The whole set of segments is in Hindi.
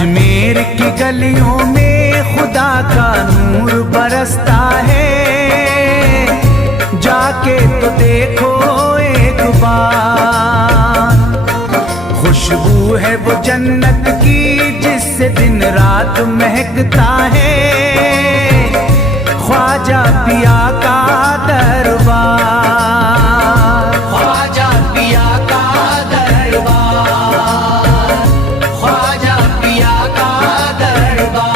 अजमेर की गलियों में खुदा का नूर बरसता है, जाके तो देखो एक बार। खुशबू है वो जन्नत की जिससे दिन रात महकता है, ख्वाजा पिया का दरबार, ख्वाजा पिया का दरबार, ख्वाजा पिया का दरबार।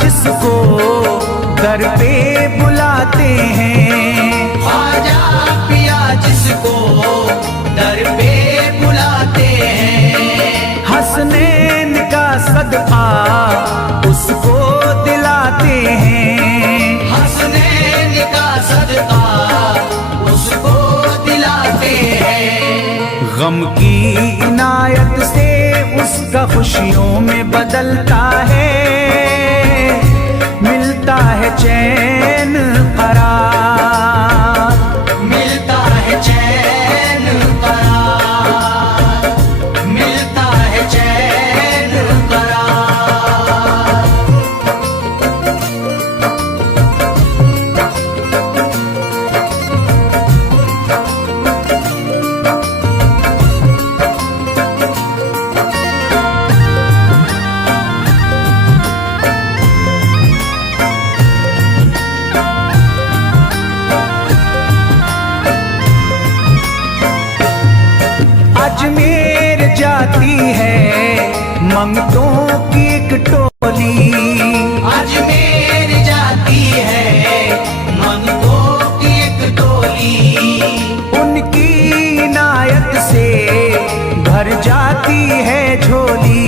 जिसको दर पे बुलाते हैं, ख्वाजा पिया जिसको दर पे बुलाते हैं, हसनैन का सदका उसको दिलाते हैं, हसनैन का सदका उसको दिलाते हैं। गम की इनायत से उसका खुशियों में बदलता है, मिलता है चैन करार, मिलता है चैन करार, मिलता है चैन करार। अजमेर जाती है मंगतों की एक टोली, अजमेर जाती है मंगतों की एक टोली, उनकी इनायत से भर जाती है झोली,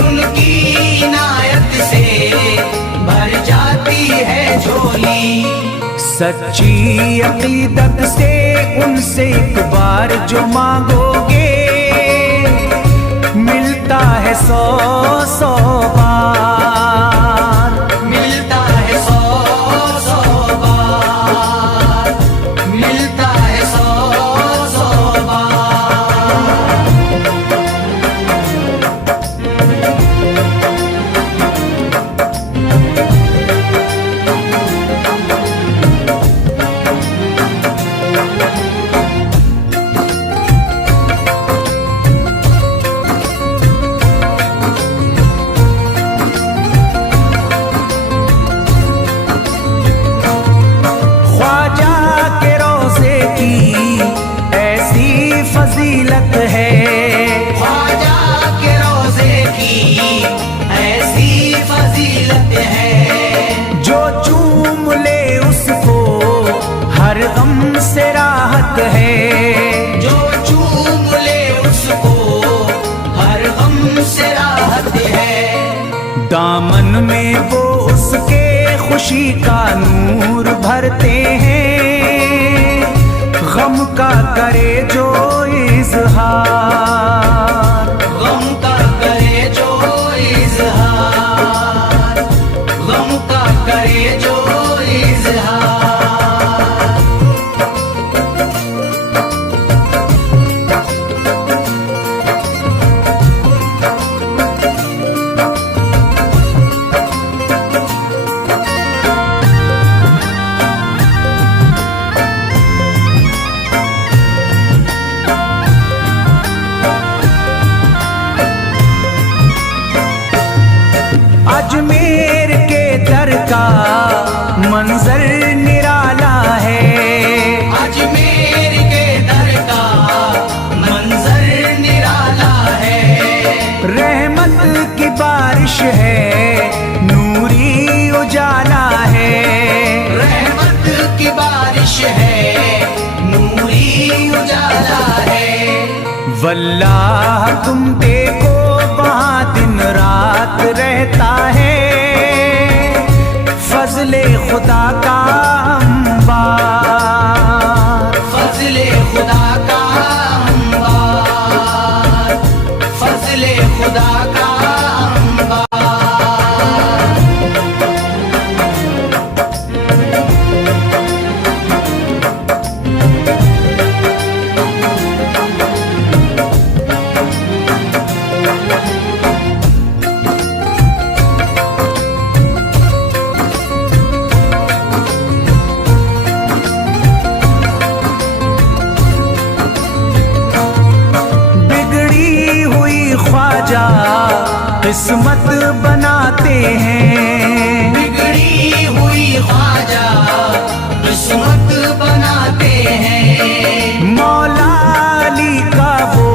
उनकी इनायत से भर जाती है झोली। सच्ची अकीदत से उनसे एक बार जो मांगोगे, मिलता है 100 बार, मिलता है 100 बार, मिलता है 100 बार। फजीलत है, ख्वाजा के रोज़े की ऐसी फजीलत है, जो चूम ले उसको हर गम से राहत है, जो चूम ले उसको हर गम से राहत है। दामन में वो उसके खुशी का नूर भरते हैं, गम का करे जो इज़हार, गम का करे जो इज़हार, गम का करे जो इज़हार। अजमेर के दर का मंजर निराला है, अजमेर के दर का मंजर निराला है, रहमत की बारिश है नूरी उजाला है, रहमत की बारिश है नूरी उजाला है। वल्लाह तुम देखो वहाँ दिन रात रहता है, फजले खुदा का अंबार, फजले खुदा का अंबार, फजले खुदा का किस्मत बनाते हैं, बिगड़ी हुई ख्वाजा किस्मत बनाते हैं। मौला अली का वो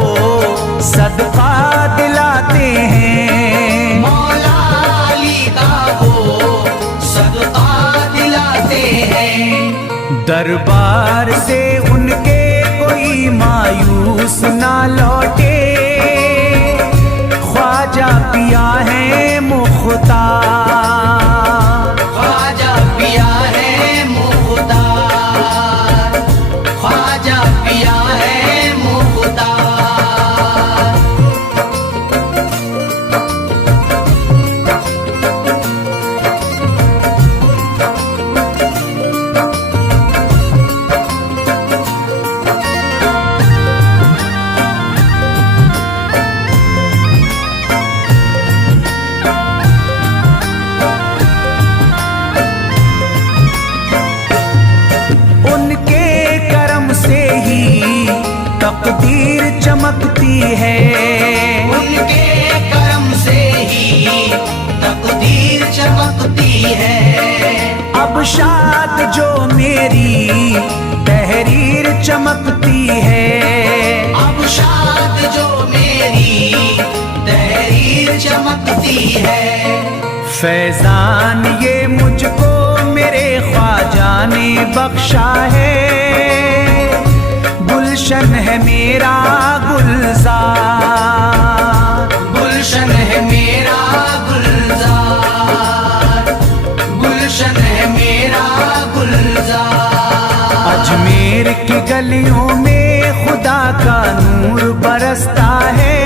सदका दिलाते हैं, मौला अली का वो सदका दिलाते हैं। दरबार से उनके कोई मायूस ना लौटे, ख्वाजा पिया है मुख्तार, ख्वाजा पिया है मुख्तार, ख्वाजा पिया है मुख्तार। तकदीर चमकती है, उनके करम से ही तकदीर चमकती है। अब शाद जो मेरी तहरीर चमकती है, अब शाद जो मेरी तहरीर चमकती है। फैजान ये मुझको मेरे ख्वाजा ने बख्शा है, गुलशन है मेरा गुलजार, गुलशन है मेरा गुलजार, गुलशन है मेरा गुलजार। अजमेर की गलियों में खुदा का नूर बरसता है,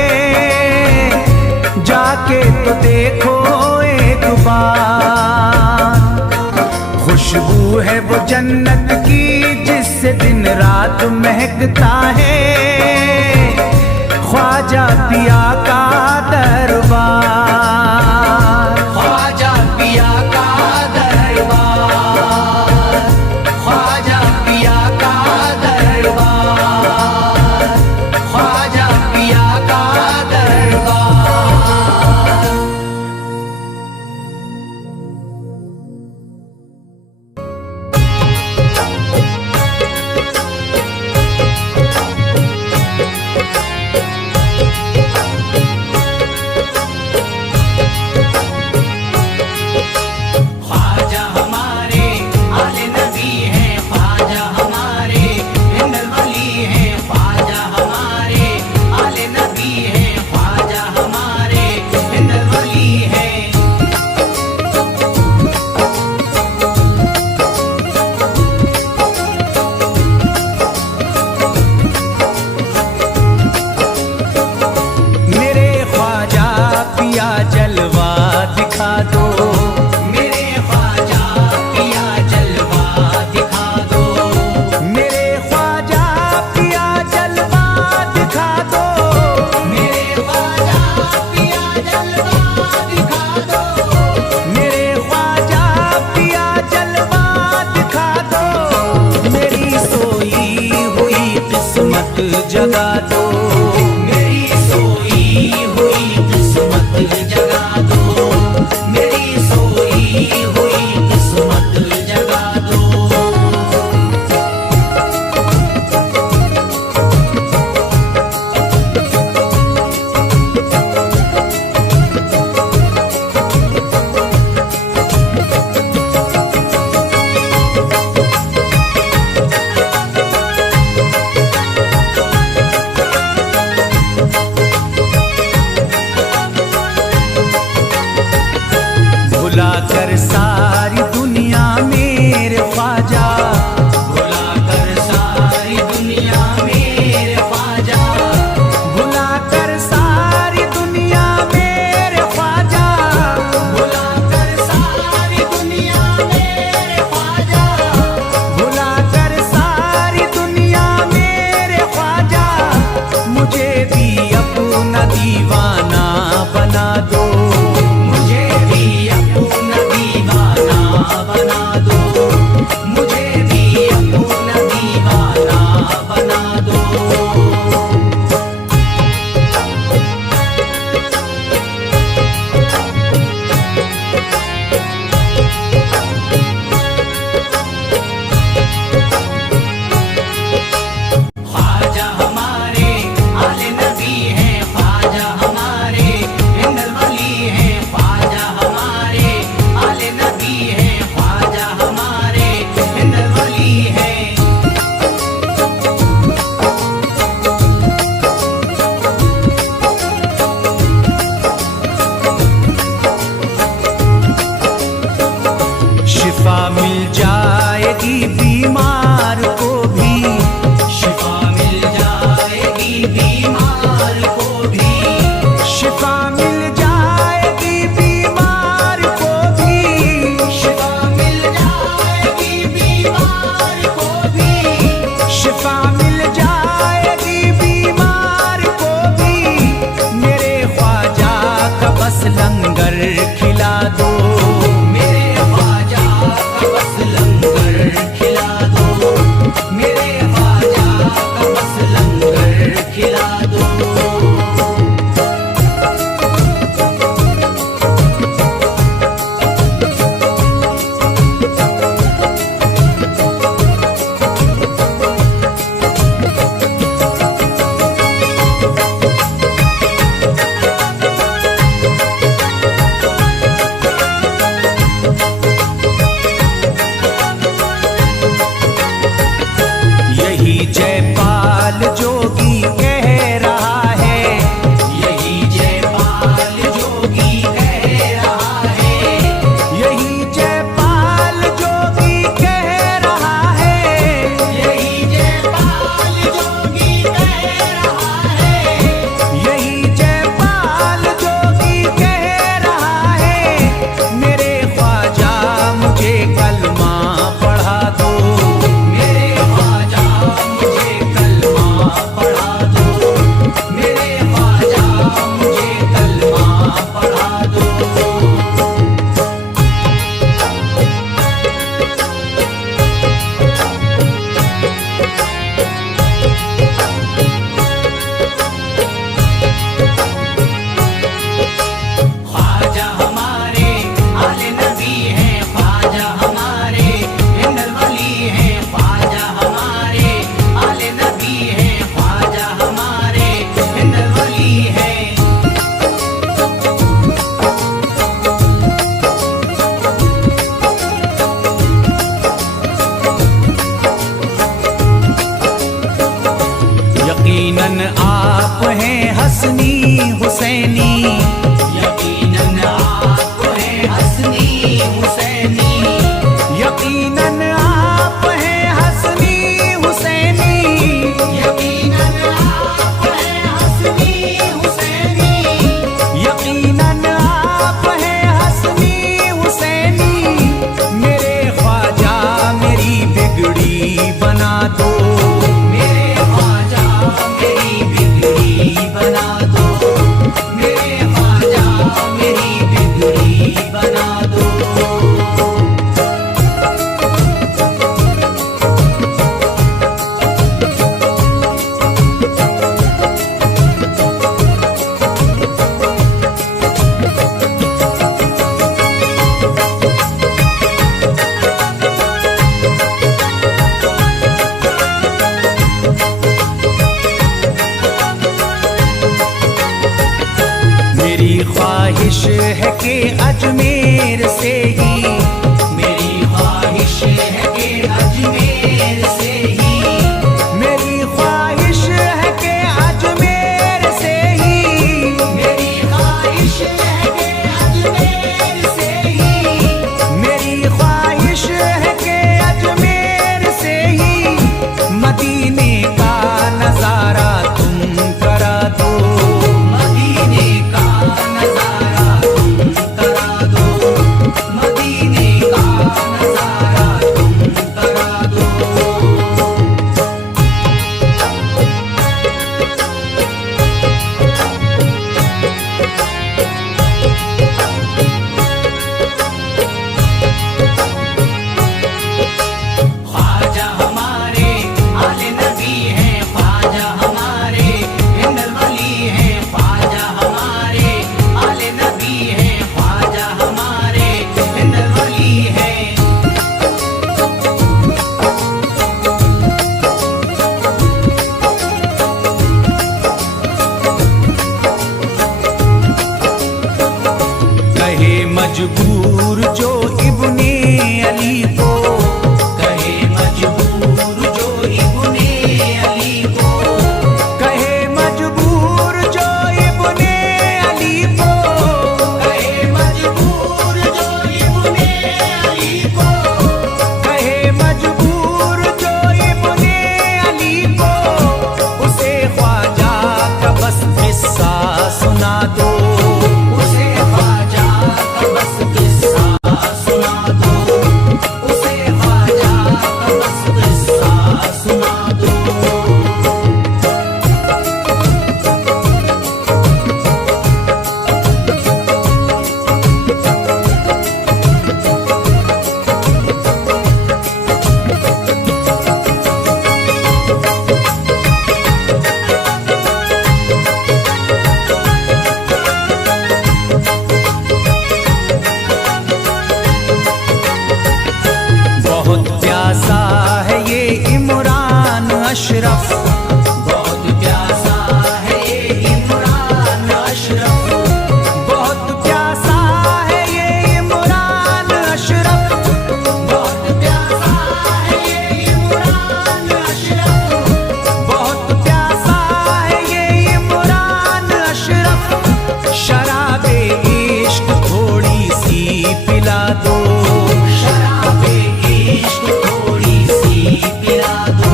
जाके तो देखो एक बार। खुशबू है वो जन्नत की जिससे दिन रात महकता है, ख्वाजा पिया का दरबार, ख्वाजा पिया का दरबार, ख्वाजा पिया का दरबार, ख्वाजा पिया का दरबार। जगा दो, मेरी सोई हुई किस्मत जगा दो, मेरी सोई हुई किस्मत जगा दो। यकीनन आप हैं हसनी हुसैनी, यकीनन आप हैं हसनी हुसैनी, यकीनन आप हैं हसनी हुसैनी, यकीनन आप हैं हसनी हुसैनी, यकीनन आप हैं हसनी हुसैनी। मेरे ख्वाजा मेरी बिगड़ी बना दो, मेरे ख्वाजा मेरी बिगड़ी बना दो, मेरे ख्वाजा मेरी बिगड़ी बना दो। मेरी ख्वाहिश है कि अजमेर से ही, मेरी ख्वाहिश है कि अजमेर से ही, मेरी ख्वाहिश है कि अजमेर से ही, मेरी ख्वाहिश है कि अजमेर से ही, मेरी ख्वाहिश है कि अजमेर से ही मदीने का नजारा तुम करा दो, मदीने का नजारा तुम करा दो, मदीने का नजारा तुम करा दो। ख्वाजा हमारे आले नबी हैं, ख्वाजा हमारे हिंदल वली हैं, ख्वाजा हमारे आले नबी हैं, ख्वाजा हमारे हिंदल वली हैं। कहे मजबूर जो इब्ने अली को, कहे मजबूर जो इब्ने अली को, कहे मजबूर जो इब्ने अली को, कहे मजबूर जो इब्ने अली को, कहे मजबूर जो इब्ने अली को, उसे ख्वाजा का बस किस्सा सुना दो, उसे ख्वाजा का बस किस्सा सुना दो, उसे ख्वाजा का बस किस्सा सुना दो। बहुत प्यासा है ये इमरान अशरफ, बहुत प्यासा है ये इमरान अशरफ, बहुत प्यासा है ये इमरान अशरफ, बहुत प्यासा है ये इमरान अशरफ, बहुत प्यासा है ये इमरान अशरफ। शराबे इश्क थोड़ी सी पिला दो, शराबे इश्क थोड़ी सी पिला दो,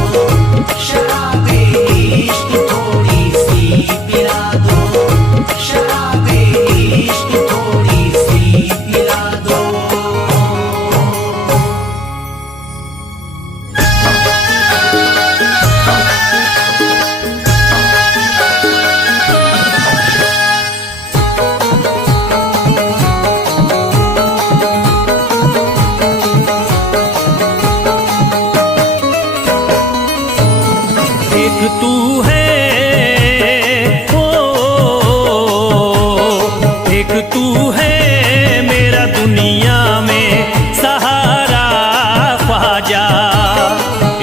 शराबे इश्क थोड़ी सी पिला दो, शराबे इश्क थोड़ी सी पिला दो। एक तू है ओ, एक तू है मेरा दुनिया में सहारा ख्वाजा,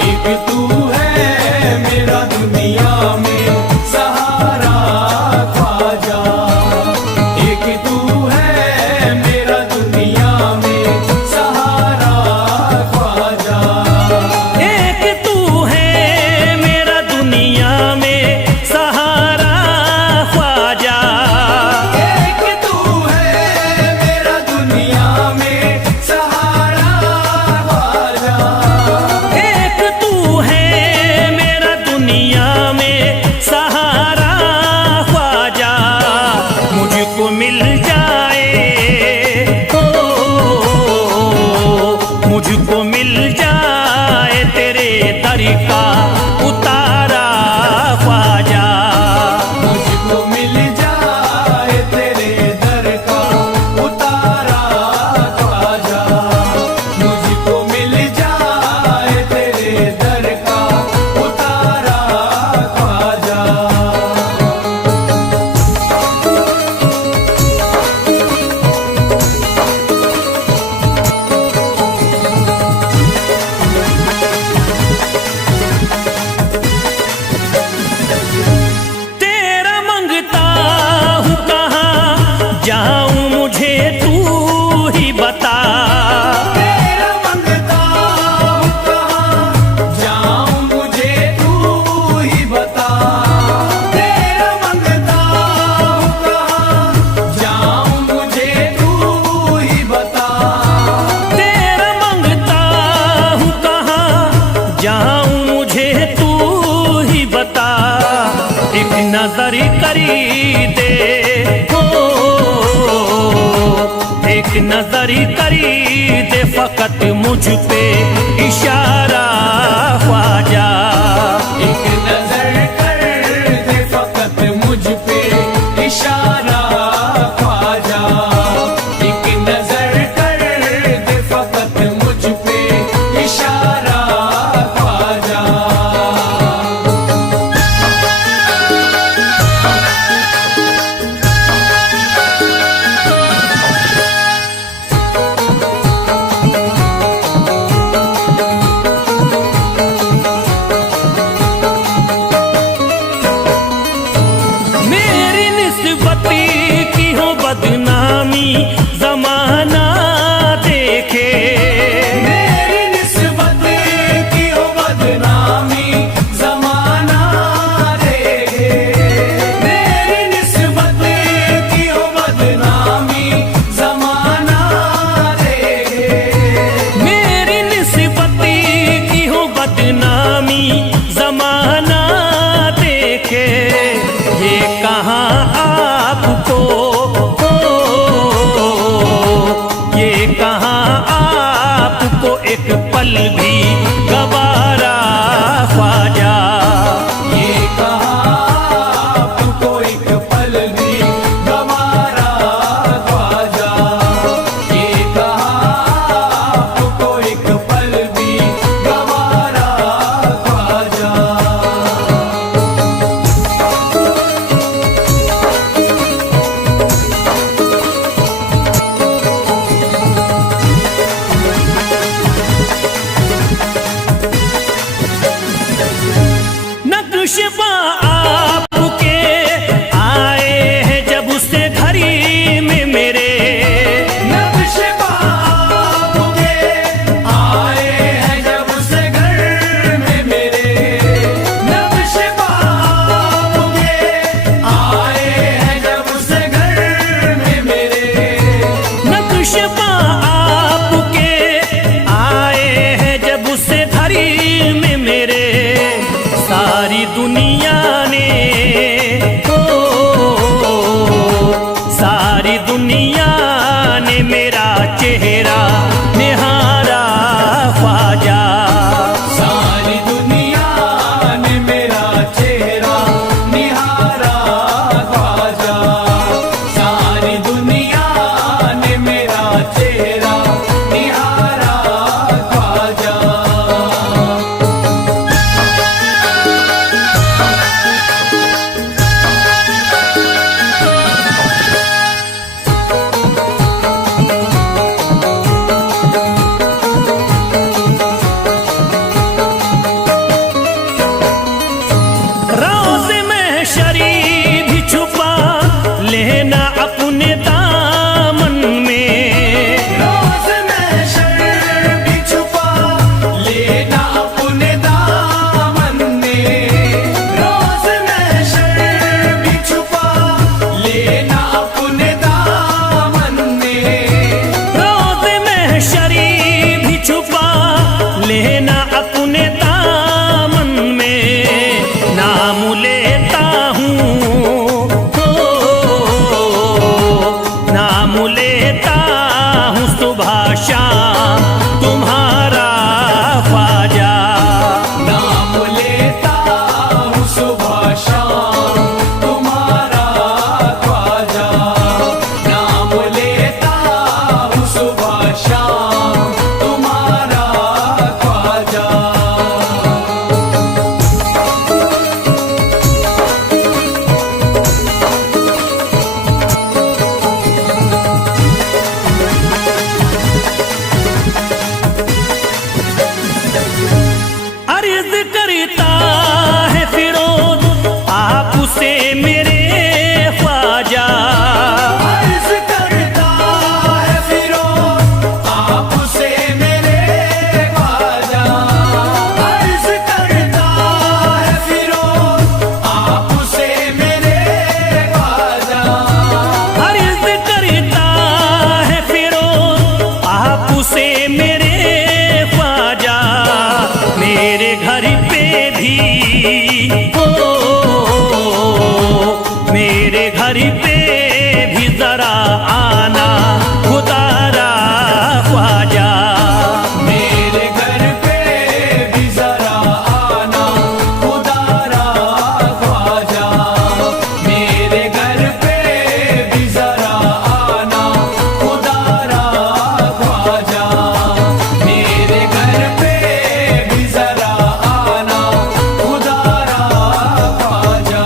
एक तू है मेरा दुनिया में सहारा ख्वाजा, एक तू है मेरा दुनिया में सहारा ख्वाजा, एक तू है मेरा दुनिया में दुनिया में सहारा ख्वाजा, मुझको मिल जाए मुझको मिल जाए तेरे दर का उतारा ख्वाजा। मुझको मिल जाए तेरे दर का उतारा ख्वाजा, मुझको मिल जाए तेरे दर का उतारा ख्वाजा। तेरा मंगता हूँ कहाँ जाऊँ मुझे तू ही बता। तेरा मंगता हूँ कहाँ जाऊँ मुझे तू ही बता। तेरा मंगता हूँ कहाँ जाऊँ मुझे तू ही बता। तेरा मंगता हूँ कहाँ जाऊँ मुझे तू ही बता। एक नजर करी दे एक नजर करी दे फकत मुझ पे इशारा ख्वाजा। एक नजर कर दे फकत मुझ पे इशारा ख्वाजा। एक नजर कर दे फकत मुझ पे इशारा ख्वाजा। मेरी निस्बती की हो बदनामी जमाना देखे। मेरी निस्बत की हो बदनामी जमाना देखे। मेरी निस्बत की हो बदनामी जमाना देखे। मेरी निस्बती की हो बदनामी जमाना देखे। ये कहाँ आपको ये कहाँ आपको एक पल भी गवारा ख्वाजा। ये कहाँ आपको एक पल भी गवारा ख्वाजा। ये कहाँ आपको एक पल भी गवारा ख्वाजा। नक्शबा आपके आए हैं जब उससे घड़ी में मेरे। नक्शबा आपके आए हैं जब से घर में मेरे। नक्शबा आपके आए हैं जब से घर में मेरे। नक्शबा आपके आए हैं जब उससे घड़ी में मेरे। सारी दुनिया ने सारी दुनिया ने मेरा चेहरा निहारा ख्वाजा। सारी दुनिया ने मेरा चेहरा निहारा ख्वाजा। सारी दुनिया ने मेरा चेहरा निहारा ख्वाजा। नाम लेता हूँ, नाम लेता हूँ सुबह शाम तुम्हारा ख्वाजा। नाम लेता हूँ सुबह शाम तुम्हारा ख्वाजा। नाम लेता हूँ सुबह शाम तुम्हारा ख्वाजा। अर्ज करता है फिरोज आपसे मेरे ख्वाजा। अर्ज करता है फिरोज आपसे मेरे ख्वाजा। अर्ज करता है फिरोज आपसे मेरे ख्वाजा। अर्ज करता है फिरोज आपसे मेरे ख्वाजा। मेरे घर पे भी मेरे घर पे भी जरा आना खुदारा ख्वाजा। मेरे घर पे भी जरा आना खुदारा ख्वाजा। मेरे घर पे भी जरा आना खुदारा ख्वाजा। मेरे घर पे भी जरा आना खुदारा ख्वाजा।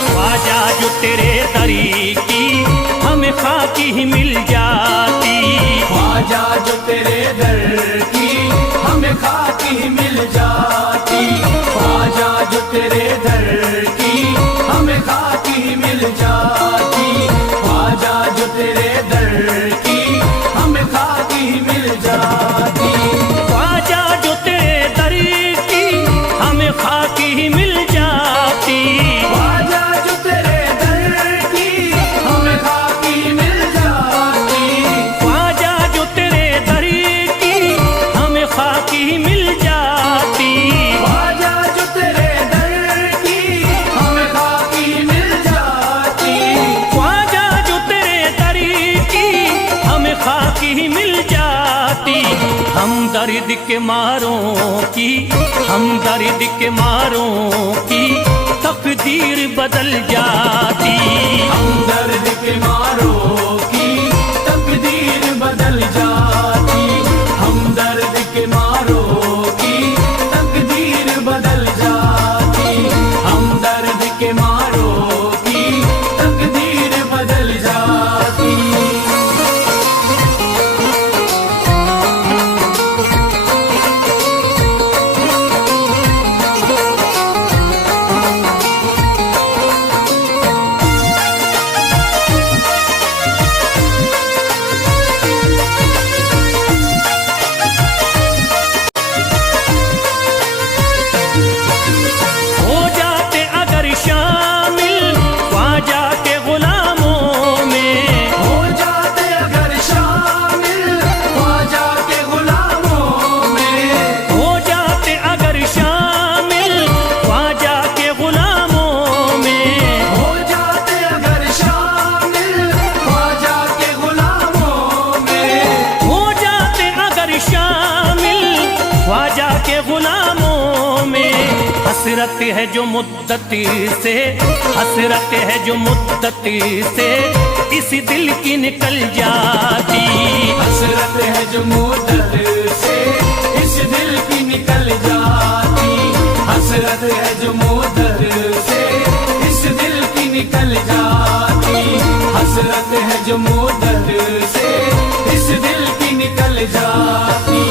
ख्वाजा जो तेरे दरी की हमें खाकी ही मिल जाती। ख्वाजा जो तेरे दर की हमें खाकी मिल जाती। ख्वाजा जो तेरे दर की हमें खाकी मिल जाती। ख्वाजा जो तेरे दर की हमें खाकी मिल जाती। ख्वाजा जो तेरे दरी की हमें खाकी ही मिल जाती। ख्वाजा जो तेरे दर की हमें खाकी मिल जाती। ख्वाजा जो तेरे दरी की हमें खाकी ही मिल जाती। ख्वाजा जो तेरे दर की हमें खाकी मिल जाती। ख्वाजा जो तेरे दरी की हमें खाकी ही मिल जाती। हम दर्द के मारों की, हम दर्द के मारों की तकदीर बदल जाती। हम दर्द के मारों की तकदीर बदल जाती। हम दर्द के मारों की तकदीर बदल जाती। हम दर्द के मारों की तकदीर बदल जाती। हो जाते अगर शामिल ख्वाजा के गुलामों में। हो जाते अगर शामिल ख्वाजा के गुलामों में। हो जाते अगर शामिल ख्वाजा के गुलामों में। हो जाते अगर शामिल ख्वाजा के गुलामों में। हो जाते अगर शामिल ख्वाजा के गुलामों में। हसरत है जो मुद्दती से, हसरत है जो मुद्दती से इस दिल की निकल जाती। हसरत है जो मुद्दत से इस दिल की निकल जाती। हसरत है जो मुद्दत से इस दिल की निकल जाती। हसरत है जो मुद्दत से इस दिल की निकल जाती।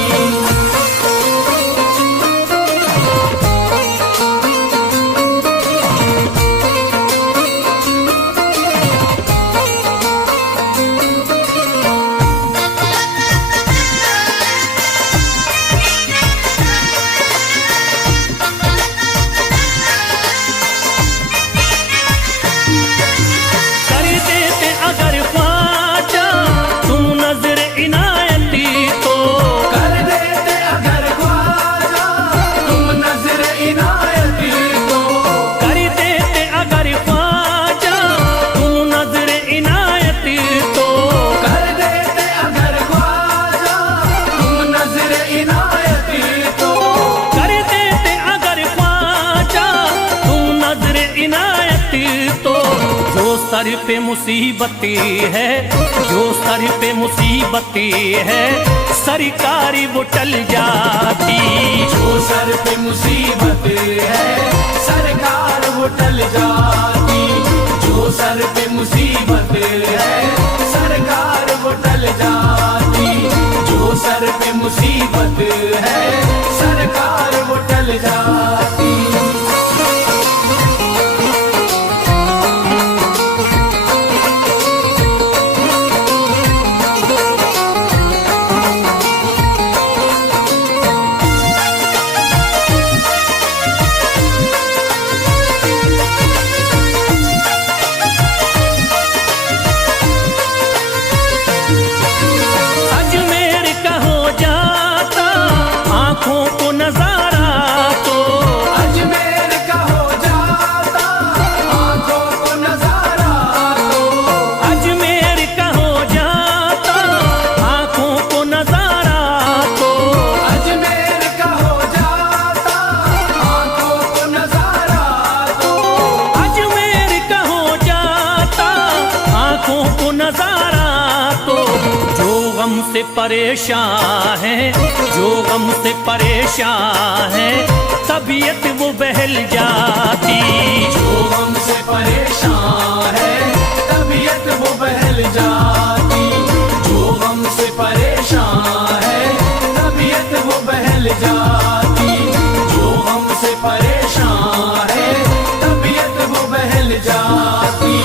सर पे मुसीबतें है, जो सर पे मुसीबतें है, सरकारी वो टल जाती। जो सर पे मुसीबत है सरकार वो टल जाती। जो सर पे मुसीबत है सरकार वो टल जाती। जो सर पे मुसीबत है सरकार वो टल जाती। अजमेर का हो जाता आंखों को नजारा तो, अजमेर का हो जाता आंखों को नजारा तो। अजमेर का हो जाता आंखों को नजारा तो, अजमेर का हो जाता आंखों को नजारा तो। अजमेर का हो जाता आंखों को नजारा तो। जो गम से परेशान है, जो गम से परेशान है, तबीयत वो बहल जाती। जो हमसे परेशान है तबीयत वो बहल जाती। जो हमसे परेशान है तबीयत वो बहल जाती। जो हमसे परेशान है तबीयत वो बहल जाती।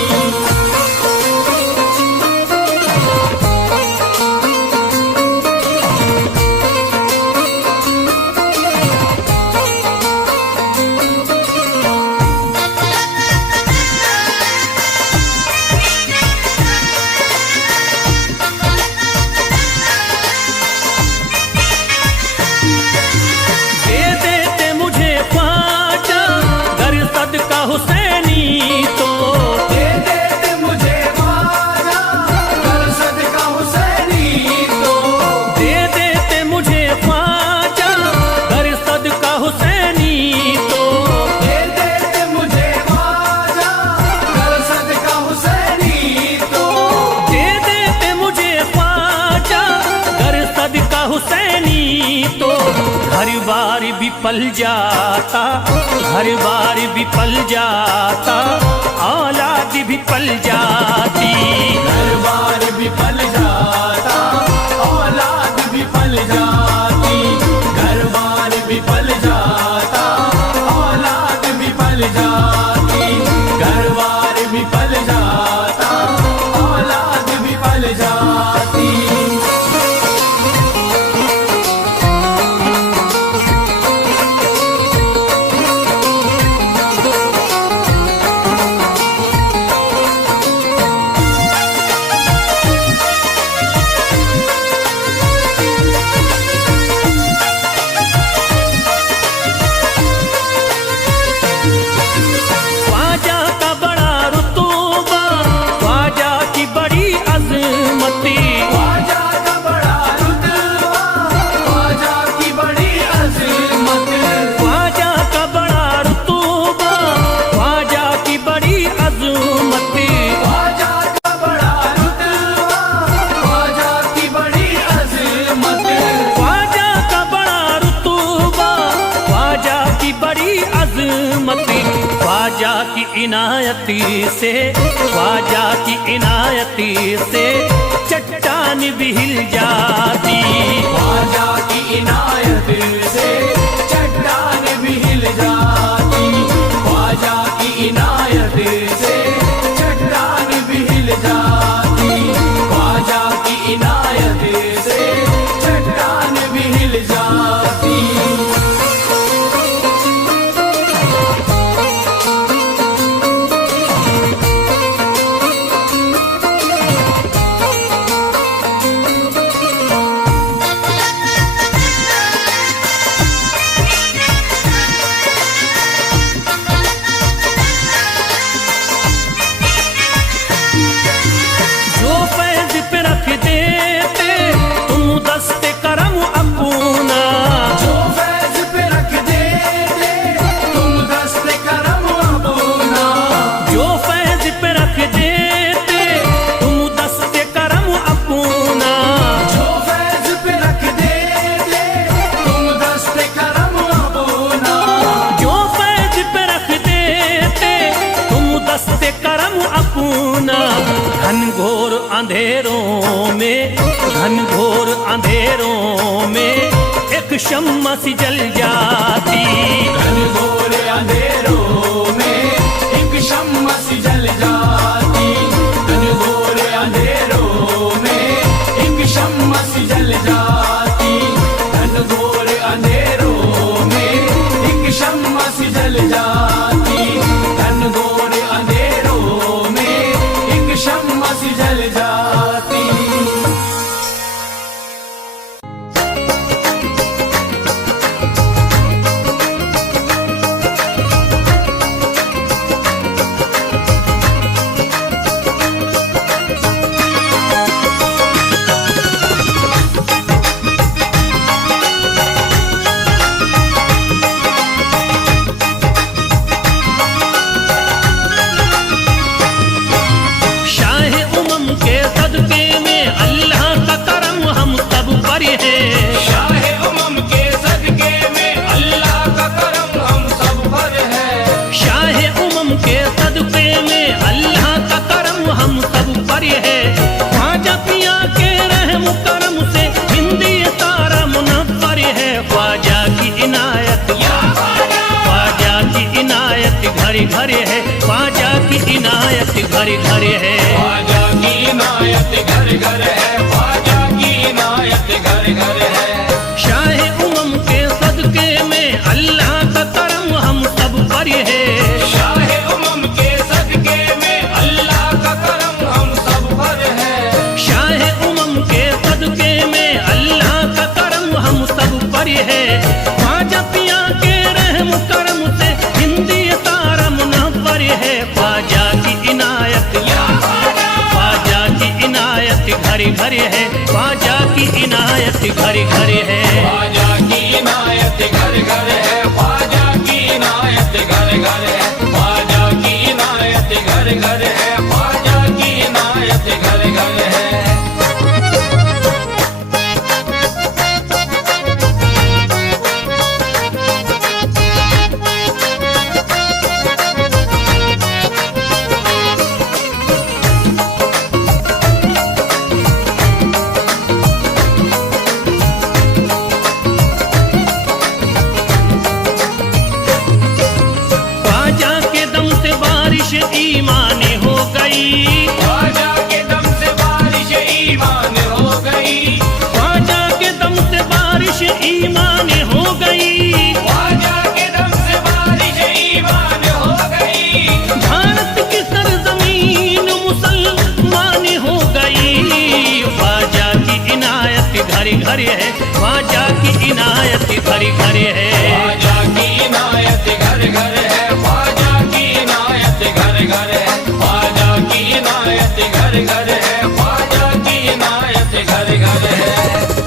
दे देते मुझे ख्वाजा गर सदका हुसैनी तो, दे देते मुझे ख्वाजा कर सदका हुसैनी तो। दे देते मुझे ख्वाजा गर सदका हुसैनी तो, दे देते मुझे ख्वाजा कर सदका हुसैनी तो। दे देते मुझे ख्वाजा गर सदका हुसैनी तो। घर बार भी पल जाता, घर बार भी पल जाता, औलाद भी पल जाती। घर बार भी पल जाता औलाद भी पल जाती। घर बार भी पल जाता औलाद भी पल जाती। घर बार भी पल जाता औलाद भी पल जाती। ख्वाजा का बड़ा रुतबा, ख्वाजा की बड़ी अजमती, ख्वाजा का बड़ा रुतबा ख्वाजा की बड़ी अज़मत। ख्वाजा का बड़ा रुतबा, ख्वाजा की बड़ी अजमती। ख्वाजा का बड़ा रुतबा ख्वाजा की बड़ी अज़मत। ख्वाजा का बड़ा रुतबा, ख्वाजा की बड़ी अजमती। ख्वाजा की इनायती से, ख्वाजा की इनायती से चट्टान भी हिल जाती। ख्वाजा की इनायत से चट्टान भी हिल जाती। ख्वाजा की इनायत से चट्टान भी हिल जाती। ख्वाजा की इनायत से चट्टान भी हिल जाती। सुना, घनघोर अंधेरों में, घनघोर अंधेरों में एक शम्मा सी जल जाती। घनघोर अंधेरों में एक शम्मा सी जल जाती। घनघोर अंधेरों में एक शम्मा सी जल जाती। घनघोर अंधेरों में एक शम्मा सी जल जाती। घनघोर अंधेरों में एक शम्मा सी जल जाती। घरे घरे है ख्वाजा की इनायत, घरे घरे है ख्वाजा की इनायत, घर घर है ख्वाजा की इनायत, घर घर है। शाहे उमम के सदके में अल्लाह का करम हम सब पर है। शाहे उमम के सदके में अल्लाह का करम हम सब पर है। शाहे उमम के सदके में अल्लाह का करम हम सब पर है। ख्वाजा पिया के रहम करम से हिंदी तारा मुनव्वर है। ख्वाजा की इनायत, ख्वाजा की इनायत घरे घरे है। ख्वाजा की इनायत घरे घरे है। ख्वाजा की इनायत घर घर है। ख्वाजा की इनायत घर घर है। ख्वाजा की इनायत घर घर है। ख्वाजा की इनायत घर घर है। ईमान हो गई। ख्वाजा के दम से बारिश ईमान हो गई। ख्वाजा के दम से बारिश ईमान हो गई। ख्वाजा के दम से बारिश ईमान हो गई। भारत की सरजमीन मुसलमान हो गई। ख्वाजा की इनायत घरे घरे है। ख्वाजा की इनायत घरे घरे है। ख्वाजा की इनायत घर घर है। ख्वाजा की इनायत घर घर है। ख्वाजा की इनायत घर घर है। ख्वाजा की इनायत घर घर है।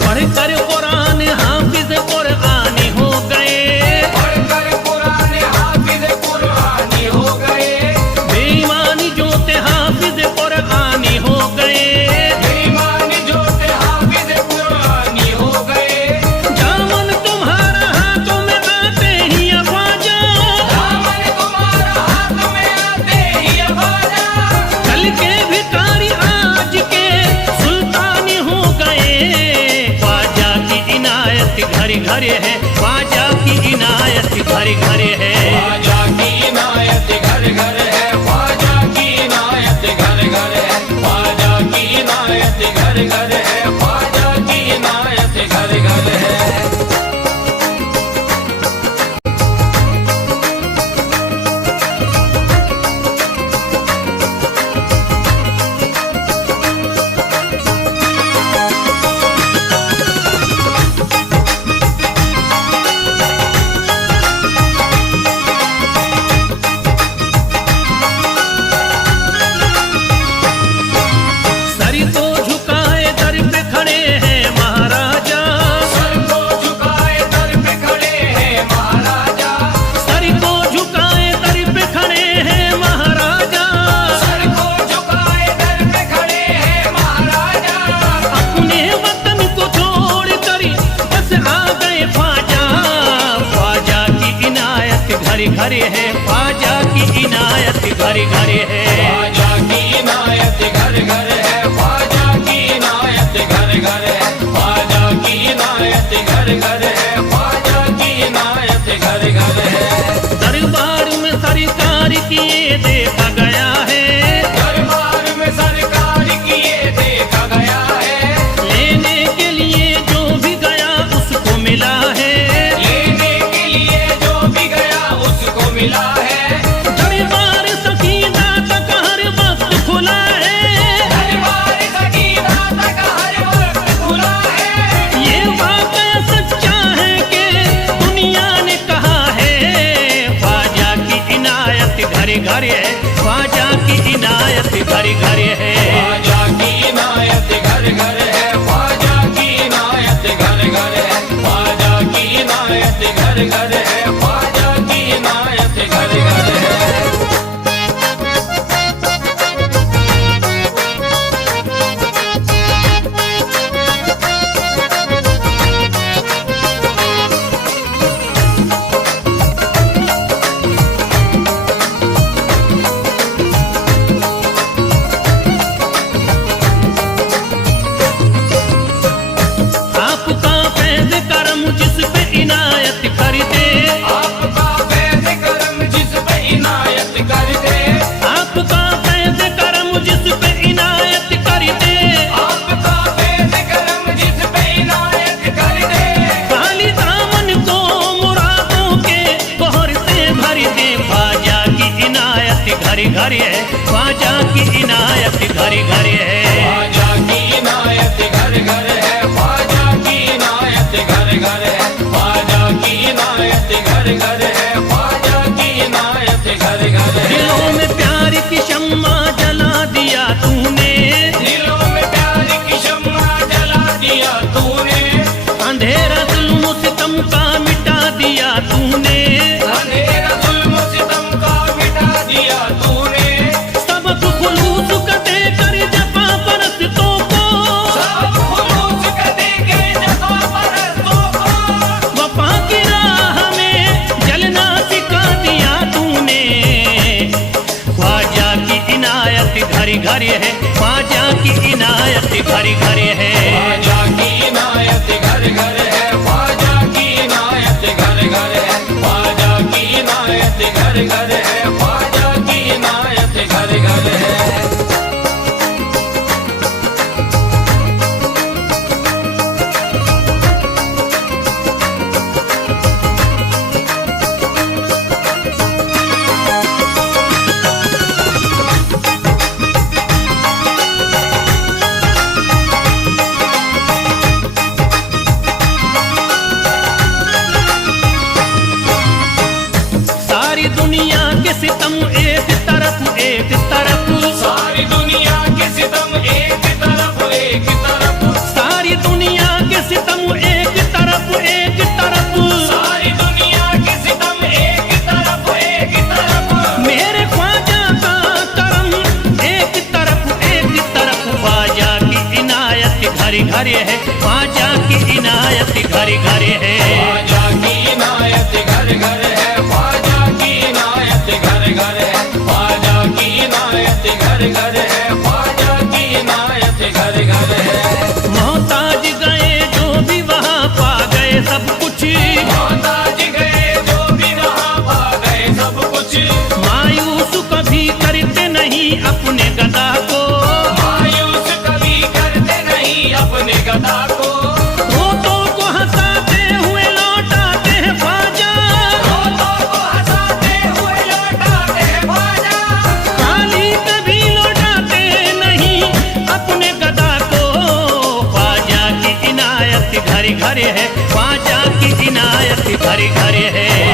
पढ़कर कुरान हाफिज कुरान हो गए। पढ़कर कुरान हाफिज कुरानी हो गए। बेईमानी जोते हाफिज कुरानी हो गए। बेईमानी जोते हाफिज कुरानी हो गए। दामन तुम्हारा हाथों में आते ही ख्वाजा, दामन तुम्हारा हाथ में आते ही ख्वाजा। कल के भिखारी आज के सुल्तान हो गए। ख्वाजा की इनायत घरे घरे है। ख्वाजा की इनायत घरे घरे है। ख्वाजा की इनायत घर घर है। ख्वाजा की इनायत घर घर है। ख्वाजा की इनायत घर घर है। ख्वाजा की इनायत घर घर है। सर को झुकाए दर पे खड़े हैं महाराजा। सर को झुकाए दर पे खड़े हैं महाराजा। सर को झुकाए दर पे खड़े हैं महाराजा। सर को झुकाए दर पे खड़े हैं महाराजा। अपने वतन को छोड़ कर बस आ गए ख्वाजा। ख्वाजा की इनायत घरे घरे है। ख्वाजा की इनायत घरे घरे है। ख्वाजा की इनायत घर घर है, ख्वाजा की इनायत घर घर है, ख्वाजा की इनायत घर घर है, ख्वाजा की इनायत घर घर है। दरबार में सरकार की ये देखा गया है, दरबार में सरकार की ये देखा गया है, लेने के लिए जो भी गया उसको मिला है, लेने के लिए जो भी गया उसको मिला है। दरबार सकीना तक हर वक्त खुला है, दरबार सकीना तक हर वक्त खुला है। ये वाकया सच्चा है कि दुनिया ने कहा है, ख्वाजा की इनायत घर घर है, ख्वाजा की इनायत घर घर है। ख्वाजा की इनायत घर घर है, ख्वाजा की इनायत घर घर है, ख्वाजा की इनायत घर घर है, ख्वाजा की इनायत घर घर है। आपका फैज़ करम जिस पे इनायत कर दे, आपका फैज़ करम जिस पे इनायत कर दे, आपका फैज़ करम जिस पे इनायत कर दे, आपका फैज़ करम जिस पे इनायत कर दे। खाली दामन को मुरादों के बहर से भर दे, ख्वाजा की इनायत घर घर है, ख्वाजा की इनायत घर घर है। ख्वाजा की इनायत घर घर है, ख्वाजा की इनायत घर घर है, ख्वाजा की इनायत घर घर है, ख्वाजा की इनायत घर घर है। दिलों में प्यार की शम्मा जला दिया तूने, दिलों में प्यार की शम्मा जला दिया तूने, अंधेरा जुल्म सितम का मिटा दिया तूने, अंधेरा जुल्म सितम का मिटा दिया तूने, सबक खुलूस का देकर जफा परस्तों को, सब खुलूस का देके जफा परस्तों को, वफा की राह में जलना सिखा दिया तूने। ख्वाजा की इनायत घर घर है, ख्वाजा की इनायत घर घर है। ख्वाजा की इनायत घर घर है, ख्वाजा की इनायत घर घर है, ख्वाजा की इनायत घर घर है, ख्वाजा की इनायत घर घर है। सारी दुनिया के सितम एक तरफ एक तरफ, सारी दुनिया के सितम एक तरफ एक तरफ, सारी दुनिया के सितम एक तरफ एक तरफ, सारी दुनिया के सितम एक तरफ एक तरफ। मेरे ख्वाजा का करम एक तरफ, ख्वाजा की इनायत घर घर है, ख्वाजा की इनायत घर घर है। ख्वाजा की इनायत घर घर है, ख्वाजा की इनायत घर घर है, ख्वाजा की इनायत घर घर है, ख्वाजा की इनायत घर घर है। मोहताज गए जो भी वहाँ पा गए सब कुछ, मोहताज गए जो भी वहाँ पा गए सब कुछ, मायूस कभी करते नहीं अपने गदा को, मायूस कभी करते नहीं अपने गदा को, रोतों को हंसाते हुए लौटाते हैं ख्वाजा, रोतों को हंसाते हुए लौटाते हैं ख्वाजा, खाली कभी लौटाते नहीं अपने गदा को। ख्वाजा की इनायत घर घर है, ख्वाजा की इनायत घर घर है।